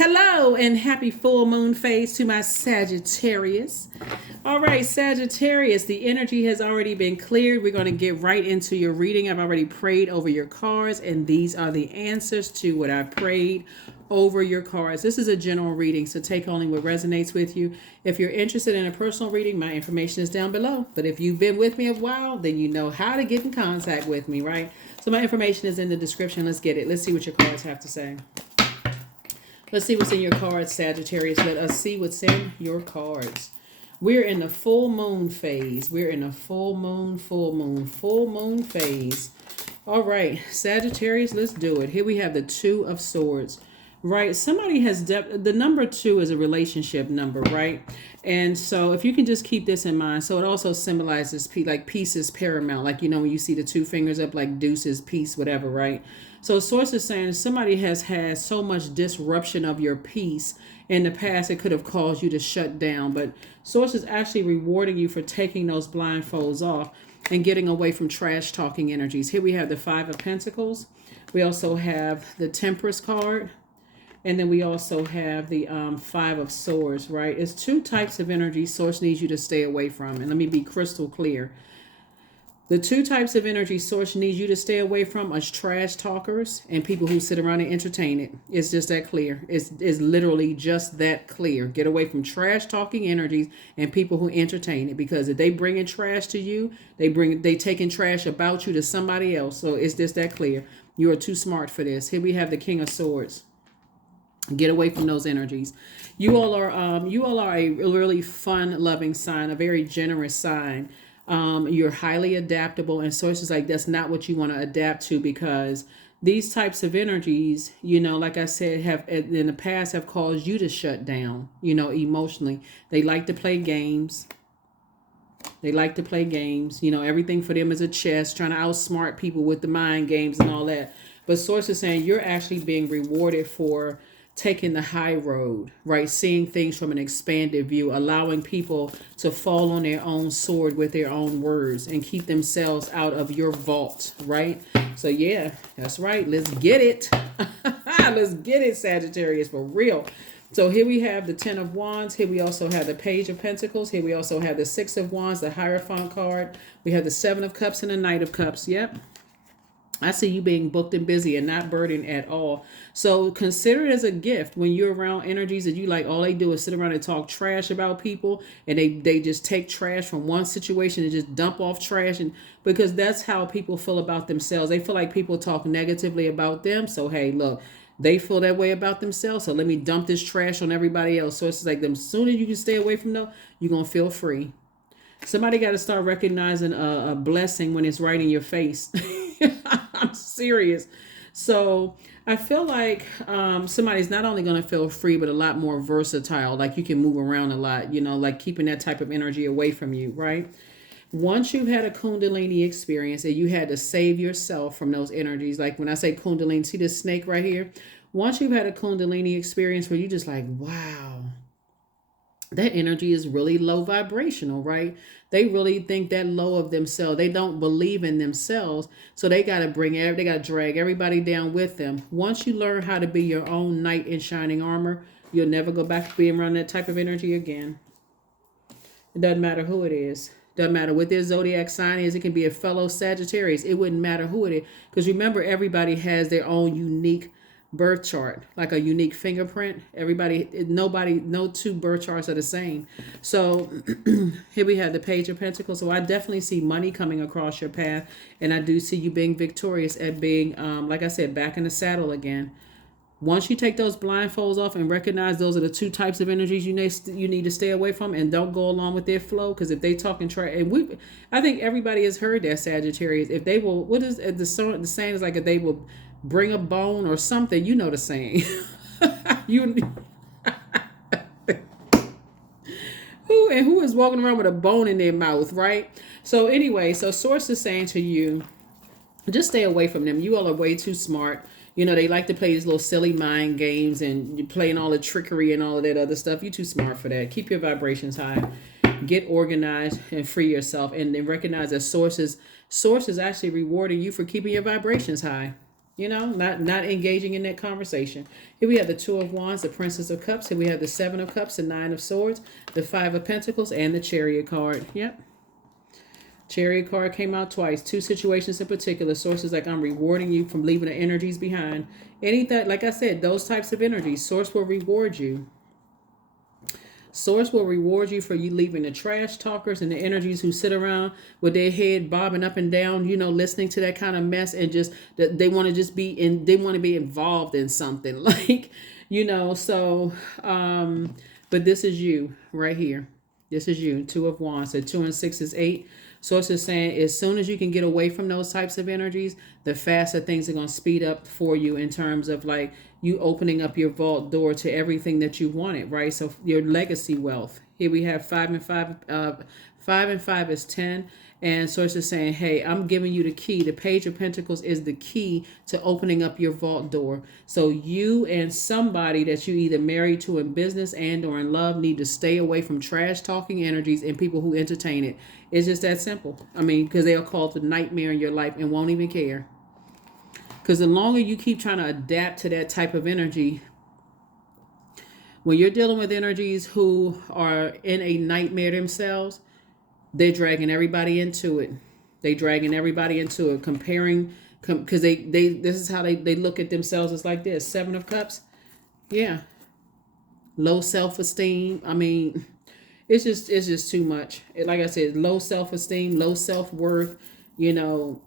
Hello and happy full moon phase to my Sagittarius. All right, Sagittarius, the energy has already been cleared. We're going to get right into your reading. I've already prayed over your cards, and these are the answers to what I prayed over your cards. This is a general reading, so take only what resonates with you. If you're interested in a personal reading, my information is down below. But if you've been with me a while, then you know how to get in contact with me, right? So my information is in the description. Let's get it. Let's see what your cards have to say. Let's see what's in your cards, Sagittarius. Let us see what's in your cards. We're in the full moon phase. We're in a full moon phase. All right, Sagittarius, let's do it. Here we have the Two of Swords. Right, somebody has the number 2 is a relationship number, right? And so if you can just keep this in mind, so it also symbolizes like peace is paramount, like when you see the 2 fingers up, like deuces, peace, whatever, right? So source is saying somebody has had so much disruption of your peace in the past, it could have caused you to shut down, but source is actually rewarding you for taking those blindfolds off and getting away from trash talking energies. Here we have the 5 of Pentacles. We also have the Temperance card. And then we also have the 5 of Swords, right? It's 2 types of energy Source needs you to stay away from. And let me be crystal clear. The 2 types of energy Source needs you to stay away from are trash talkers and people who sit around and entertain it. It's just that clear. It's literally just that clear. Get away from trash talking energies and people who entertain it, because if they bring in trash to you, they taking trash about you to somebody else. So it's just that clear. You are too smart for this. Here we have the King of Swords. Get away from those energies. You all are a really fun loving sign, a very generous sign. You're highly adaptable, and sources like that's not what you want to adapt to, because these types of energies, like I said, have in the past have caused you to shut down, emotionally. They like to play games. Everything for them is a chess, trying to outsmart people with the mind games and all that. But source is saying you're actually being rewarded for taking the high road, right? Seeing things from an expanded view, allowing people to fall on their own sword with their own words and keep themselves out of your vault, right? So yeah, that's right. Let's get it. Let's get it, Sagittarius, for real. So here we have the 10 of Wands. Here we also have the Page of Pentacles. Here we also have the 6 of Wands, the Hierophant card. We have the 7 of Cups and the Knight of Cups. Yep. I see you being booked and busy and not burdened at all. So consider it as a gift when you're around energies that you like. All they do is sit around and talk trash about people, and they just take trash from one situation and just dump off trash. And because that's how people feel about themselves. They feel like people talk negatively about them. So, hey, look, they feel that way about themselves. So let me dump this trash on everybody else. So it's like the sooner you can stay away from them, you're going to feel free. Somebody got to start recognizing a blessing when it's right in your face. I'm serious. So I feel like somebody's not only going to feel free, but a lot more versatile. Like you can move around a lot, like keeping that type of energy away from you, right? Once you've had a Kundalini experience and you had to save yourself from those energies, like when I say Kundalini, see this snake right here? Once you've had a Kundalini experience where you just like, wow, that energy is really low vibrational, right? They really think that low of themselves. They don't believe in themselves. So they got to they got to drag everybody down with them. Once you learn how to be your own knight in shining armor, you'll never go back to being around that type of energy again. It doesn't matter who it is. Doesn't matter what their zodiac sign is. It can be a fellow Sagittarius. It wouldn't matter who it is. Because remember, everybody has their own unique birth chart, like a unique fingerprint. No 2 birth charts are the same. So here we have the Page of Pentacles. So I definitely see money coming across your path, and I do see you being victorious at being, like I said, back in the saddle again. Once you take those blindfolds off and recognize those are the 2 types of energies you need to stay away from, and don't go along with their flow, because if they talking trash, and I think everybody has heard that, Sagittarius. If they will, what is the saying is like, if they will bring a bone or something, the saying. Who is walking around with a bone in their mouth, right? So anyway, so source is saying to you, just stay away from them. You all are way too smart. They like to play these little silly mind games, and you're playing all the trickery and all of that other stuff. You're too smart for that. Keep your vibrations high. Get organized and free yourself, and then recognize that source is actually rewarding you for keeping your vibrations high. You know, not engaging in that conversation. Here we have the Two of Wands, the Princess of Cups. Here we have the Seven of Cups, the Nine of Swords, the Five of Pentacles, and the Chariot card. Yep. Chariot card came out twice. Two situations in particular. Sources like, I'm rewarding you from leaving the energies behind. Anything, like I said, those types of energies, Source will reward you. Source will reward you for you leaving the trash talkers and the energies who sit around with their head bobbing up and down, you know, listening to that kind of mess, and just that they want to just be in, they want to be involved in something like, you know, so, but this is you right here. This is you. Two of Wands. So 2 and 6 is 8. Source is saying as soon as you can get away from those types of energies, the faster things are going to speed up for you in terms of like you opening up your vault door to everything that you wanted, right? So your legacy wealth. Here we have 5 and 5. 5 and 5 is 10. And Source is saying, hey, I'm giving you the key. The Page of Pentacles is the key to opening up your vault door. So you and somebody that you either married to in business and or in love need to stay away from trash talking energies and people who entertain it. It's just that simple. I mean, because they are called the nightmare in your life and won't even care. Because the longer you keep trying to adapt to that type of energy, when you're dealing with energies who are in a nightmare themselves, they're dragging everybody into it. They dragging everybody into it, comparing, because they this is how they look at themselves. It's like this: 7 of Cups, yeah, low self-esteem. I mean, it's just too much. Like I said, low self-esteem, low self-worth. You know,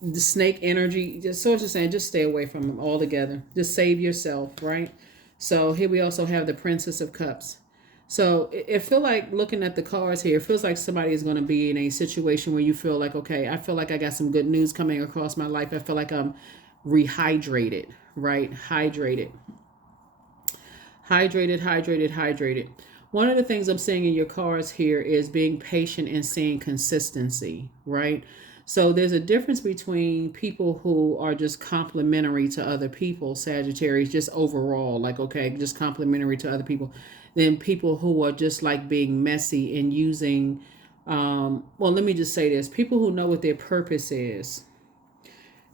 the snake energy. Just sort of saying, just stay away from them altogether. Just save yourself, right? So here we also have the Princess of Cups. So it feel like, looking at the cards here, it feels like somebody is going to be in a situation where you feel like, okay, I feel like I got some good news coming across my life. I feel like I'm rehydrated, right? Hydrated. One of the things I'm seeing in your cards here is being patient and seeing consistency, right? So there's a difference between people who are just complimentary to other people, Sagittarius, just overall, like, okay, just complimentary to other people, than people who are just like being messy and using, well, let me just say this. People who know what their purpose is.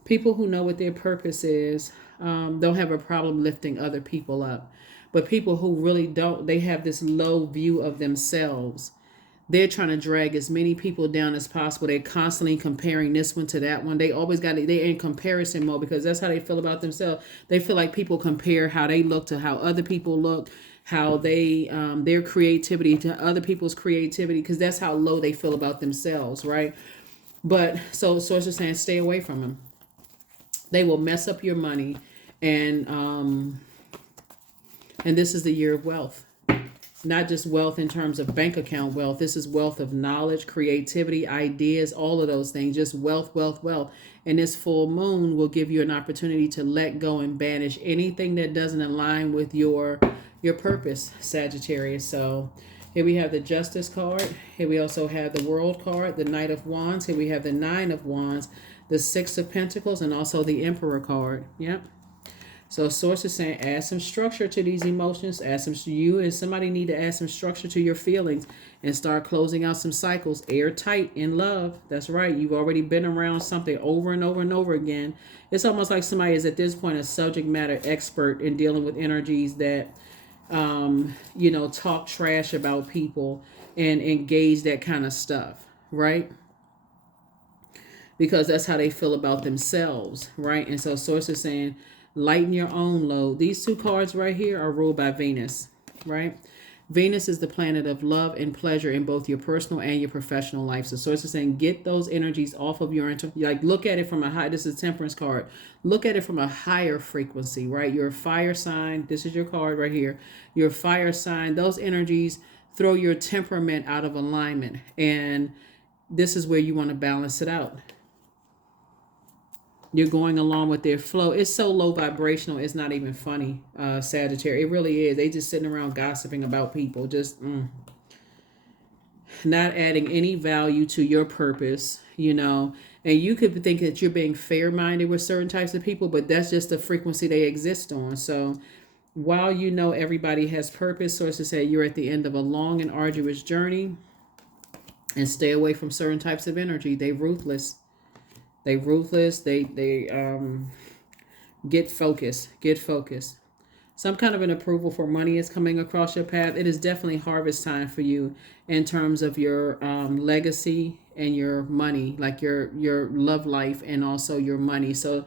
People who know what their purpose is don't have a problem lifting other people up. But people who really don't, they have this low view of themselves. They're trying to drag as many people down as possible. They're constantly comparing this one to that one. They always got it. They're in comparison mode because that's how they feel about themselves. They feel like people compare how they look to how other people look, how they their creativity to other people's creativity, because that's how low they feel about themselves, right? But so Source is saying, stay away from them. They will mess up your money, and this is the year of wealth. Not just wealth in terms of bank account wealth. This is wealth of knowledge, creativity, ideas, all of those things. Just wealth, wealth, wealth. And this full moon will give you an opportunity to let go and banish anything that doesn't align with your purpose, Sagittarius. So here we have the Justice card. Here we also have the World card, the Knight of Wands. Here we have the 9 of Wands, the 6 of Pentacles, and also the Emperor card. Yep. So Source is saying, add some structure to these emotions. You and somebody need to add some structure to your feelings and start closing out some cycles. Airtight in love. That's right. You've already been around something over and over and over again. It's almost like somebody is at this point a subject matter expert in dealing with energies that, talk trash about people and engage that kind of stuff, right? Because that's how they feel about themselves, right? And so Source is saying, lighten your own load. These two cards right here are ruled by Venus, right? Venus is the planet of love and pleasure in both your personal and your professional life. So Source is saying, get those energies off of your, look at it from a high, this is Temperance card. Look at it from a higher frequency, right? You're a fire sign. This is your card right here. You're a fire sign. Those energies throw your temperament out of alignment. And this is where you want to balance it out. You're going along with their flow. It's so low vibrational, it's not even funny, Sagittarius. It really is. They just sitting around gossiping about people. Just not adding any value to your purpose, And you could think that you're being fair-minded with certain types of people, but that's just the frequency they exist on. So while everybody has purpose, Sources say you're at the end of a long and arduous journey. And stay away from certain types of energy. They ruthless. They ruthless. They get focused. Get focused. Some kind of an approval for money is coming across your path. It is definitely harvest time for you in terms of your legacy and your money, like your love life and also your money. So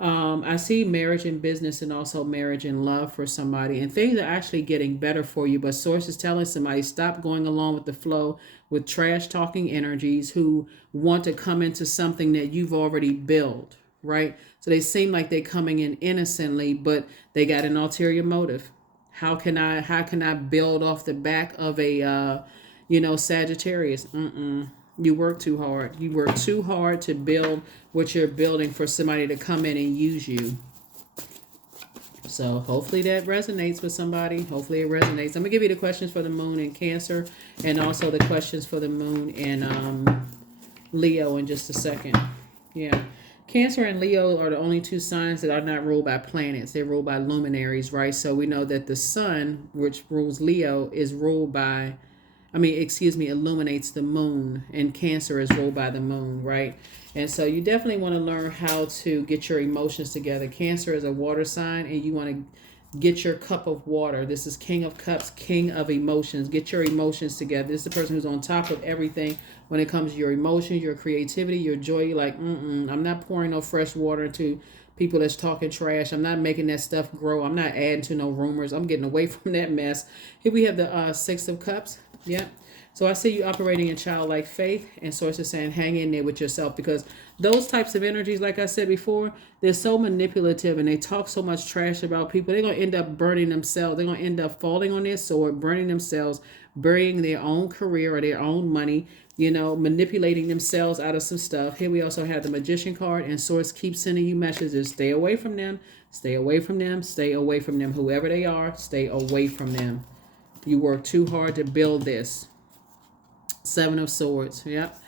I see marriage and business and also marriage and love for somebody, and things are actually getting better for you. But sources telling somebody stop going along with the flow with trash talking energies who want to come into something that you've already built, right? So they seem like they're coming in innocently, but they got an ulterior motive. How can I build off the back of a Sagittarius? You work too hard. You work too hard to build what you're building for somebody to come in and use you. So hopefully that resonates with somebody. Hopefully it resonates. I'm gonna give you the questions for the moon in Cancer, and also the questions for the moon in Leo in just a second. Yeah. Cancer and Leo are the only two signs that are not ruled by planets. They're ruled by luminaries, right? So we know that the sun, which rules Leo, is ruled by, illuminates the moon, and Cancer is ruled by the moon, right? And so you definitely want to learn how to get your emotions together. Cancer is a water sign, and you want to get your cup of water. This is King of Cups, King of Emotions. Get your emotions together. This is the person who's on top of everything when it comes to your emotions, your creativity, your joy. You're like, I'm not pouring no fresh water into people that's talking trash. I'm not making that stuff grow. I'm not adding to no rumors. I'm getting away from that mess. Here we have the Six of Cups. Yeah. So I see you operating in childlike faith, and sources saying hang in there with yourself, because those types of energies, like I said before, they're so manipulative and they talk so much trash about people. They're going to end up burning themselves. They're going to end up falling on their sword, burning themselves, burying their own career or their own money, manipulating themselves out of some stuff. Here we also have the Magician card, and source keeps sending you messages. Stay away from them. Stay away from them. Stay away from them. Whoever they are, stay away from them. You work too hard to build this. Seven of Swords. Yep.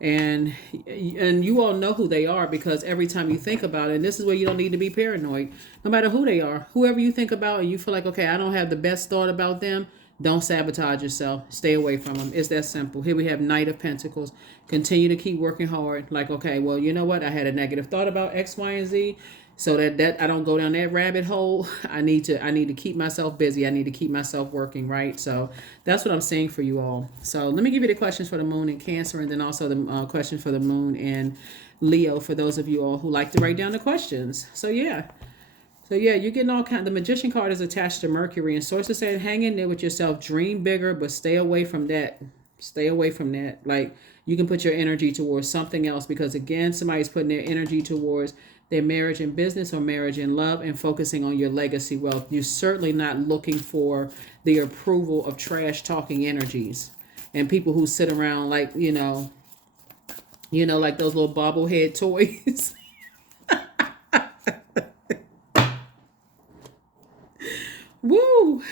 And you all know who they are, because every time you think about it, and this is where you don't need to be paranoid, no matter who they are, whoever you think about and you feel like, okay, I don't have the best thought about them, don't sabotage yourself. Stay away from them. It's that simple. Here we have Knight of Pentacles. Continue to keep working hard. Like, okay, well, you know what? I had a negative thought about X, Y, and Z. So that I don't go down that rabbit hole. I need to keep myself busy. I need to keep myself working, right? So that's what I'm saying for you all. So let me give you the questions for the moon in Cancer, and then also the question for the moon in Leo, for those of you all who like to write down the questions. So yeah, you're getting all kind. The Magician card is attached to Mercury, and sources saying hang in there with yourself. Dream bigger, but stay away from that. Stay away from that. Like, you can put your energy towards something else, because again, somebody's putting their energy towards their marriage and business or marriage and love and focusing on your legacy wealth. You're certainly not looking for the approval of trash talking energies and people who sit around like, like those little bobblehead toys. Woo!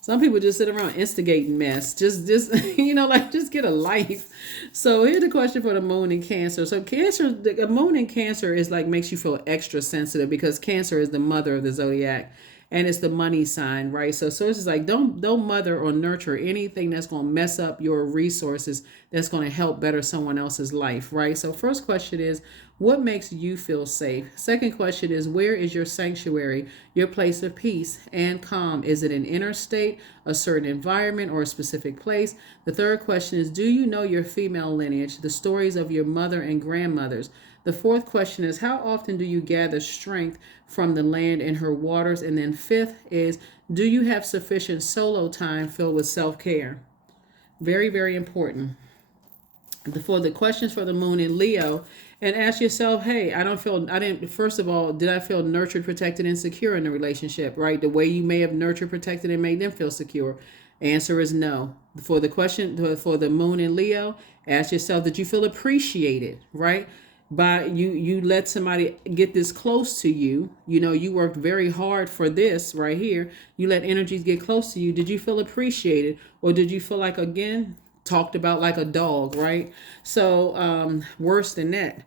Some people just sit around instigating mess. Just just get a life. So here's the question for the moon in Cancer. So Cancer, the moon in Cancer is like, makes you feel extra sensitive, because Cancer is the mother of the zodiac, and it's the money sign, right? So sources like, don't mother or nurture anything that's going to mess up your resources, that's going to help better someone else's life, right? So first question is, what makes you feel safe? Second question is, where is your sanctuary, your place of peace and calm? Is it an inner state, a certain environment, or a specific place? The third question is, do you know your female lineage, the stories of your mother and grandmothers? The fourth question is, how often do you gather strength from the land and her waters? And then fifth is, do you have sufficient solo time filled with self-care? Very, very important. For the questions for the moon in Leo, and ask yourself, hey, first of all, did I feel nurtured, protected, and secure in the relationship, right? The way you may have nurtured, protected, and made them feel secure. Answer is no. For the question for the moon in Leo, ask yourself, did you feel appreciated, right? By you let somebody get this close to you. You worked very hard for this right here. You let energies get close to you. Did you feel appreciated, or did you feel like, again, talked about like a dog, right? So worse than that.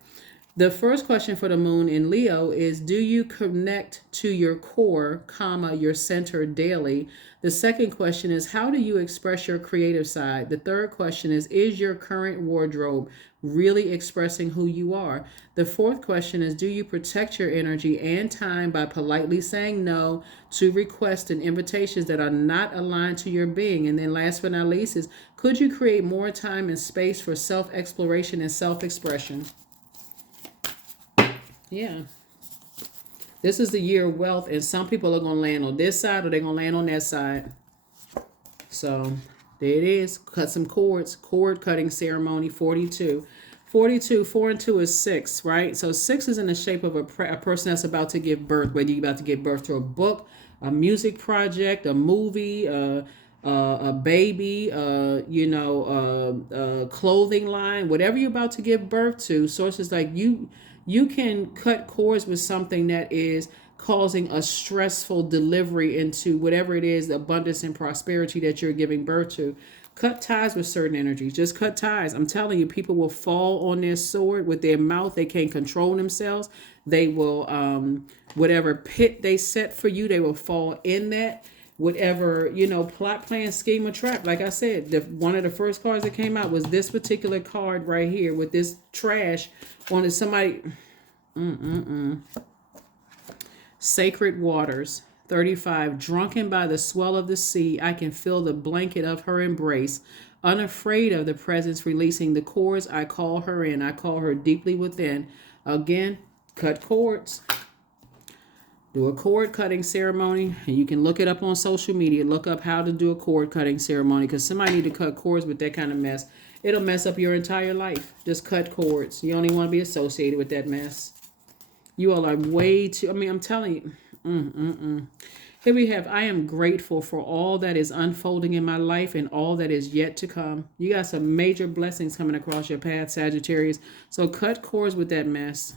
The first question for the moon in Leo is, do you connect to your core, comma, your center daily? The second question is, how do you express your creative side? The third question is your current wardrobe really expressing who you are? The fourth question is, do you protect your energy and time by politely saying no to requests and invitations that are not aligned to your being? And then last but not least is, could you create more time and space for self-exploration and self-expression? Yeah. This is the year of wealth, and some people are going to land on this side or they're going to land on that side. So there it is. Cut some cords. Cord cutting ceremony 42. 42, 4 and 2 is 6, right? So 6 is in the shape of a person that's about to give birth, whether you're about to give birth to a book, a music project, a movie, a baby, clothing line, whatever you're about to give birth to. Sources like you can cut cords with something that is causing a stressful delivery into whatever it is, the abundance and prosperity that you're giving birth to. Cut ties with certain energies. Just cut ties. I'm telling you, people will fall on their sword with their mouth. They can't control themselves. They will, whatever pit they set for you, they will fall in that. Whatever, plot, plan, scheme, or trap. Like I said, one of the first cards that came out was this particular card right here with this trash on it. Somebody, Sacred waters. 35. Drunken by the swell of the sea, I can feel the blanket of her embrace. Unafraid of the presence releasing the cords, I call her in. I call her deeply within. Again, cut cords. Do a cord cutting ceremony, and you can look it up on social media. Look up how to do a cord cutting ceremony, because somebody need to cut cords with that kind of mess. It'll mess up your entire life. Just cut cords. You only want to be associated with that mess. You all are way too, I'm telling you. Here we have, I am grateful for all that is unfolding in my life and all that is yet to come. You got some major blessings coming across your path, Sagittarius. So cut cords with that mess.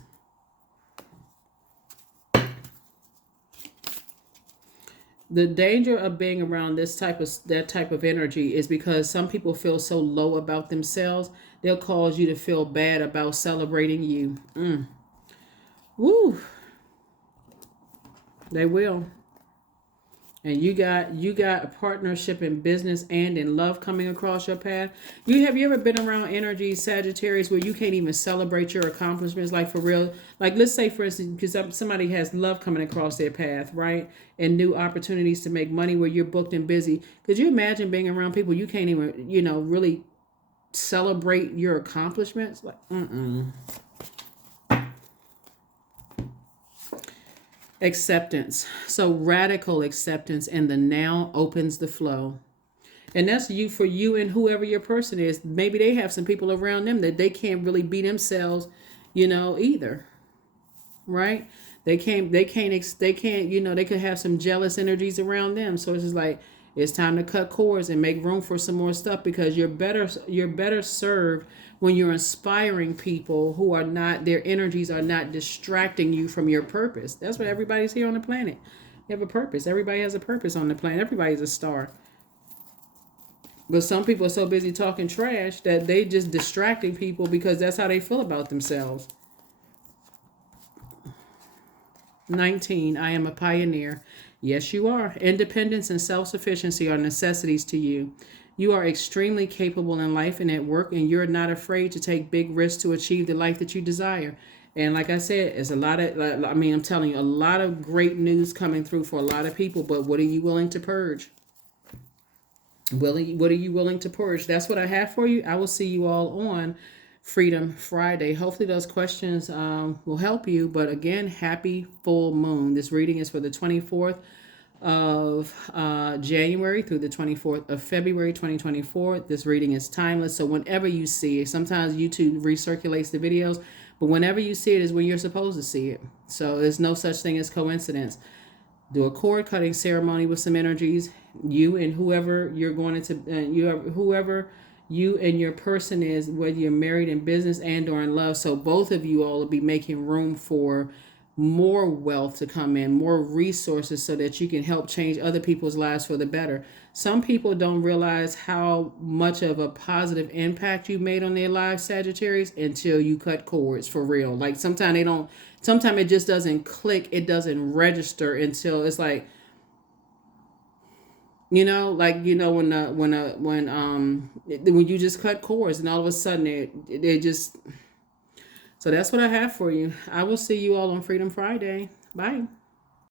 The danger of being around that type of energy is because some people feel so low about themselves, they'll cause you to feel bad about celebrating you. Woo. They will. And you got a partnership in business and in love coming across your path. Have you ever been around energy, Sagittarius, where you can't even celebrate your accomplishments, like for real? Like, let's say, for instance, because somebody has love coming across their path, right? And new opportunities to make money where you're booked and busy. Could you imagine being around people you can't even, really celebrate your accomplishments? Like, Acceptance. So radical acceptance, and the now opens the flow. And that's for you and whoever your person is. Maybe they have some people around them that they can't really be themselves, either. Right? They can't, they could have some jealous energies around them. So it's just like, it's time to cut cords and make room for some more stuff, because you're better served when you're inspiring people who are not, their energies are not distracting you from your purpose. That's what everybody's here on the planet. You have a purpose. Everybody has a purpose on the planet. Everybody's a star. But some people are so busy talking trash that they just distracting people because that's how they feel about themselves. 19. I am a pioneer. Yes, you are. Independence and self-sufficiency are necessities to you. You are extremely capable in life and at work, and you're not afraid to take big risks to achieve the life that you desire. And like I said, it's a lot of, I'm telling you, a lot of great news coming through for a lot of people, but what are you willing to purge? What are you willing to purge? That's what I have for you. I will see you all on Freedom Friday. Hopefully those questions will help you. But again, happy full moon. This reading is for the 24th of January through the 24th of February 2024. This reading is timeless. So whenever you see it, sometimes YouTube recirculates the videos, but whenever you see it is when you're supposed to see it. So there's no such thing as coincidence. Do a cord cutting ceremony with some energies. You and whoever you're going to, whoever you and your person is, whether you're married in business and or in love. So both of you all will be making room for more wealth to come in, more resources so that you can help change other people's lives for the better. Some people don't realize how much of a positive impact you made on their lives, Sagittarius, until you cut cords for real. Like sometimes they don't, sometimes it just doesn't click, it doesn't register until it's like, when you just cut cords and all of a sudden it just. So that's what I have for you. I will see you all on Freedom Friday. Bye.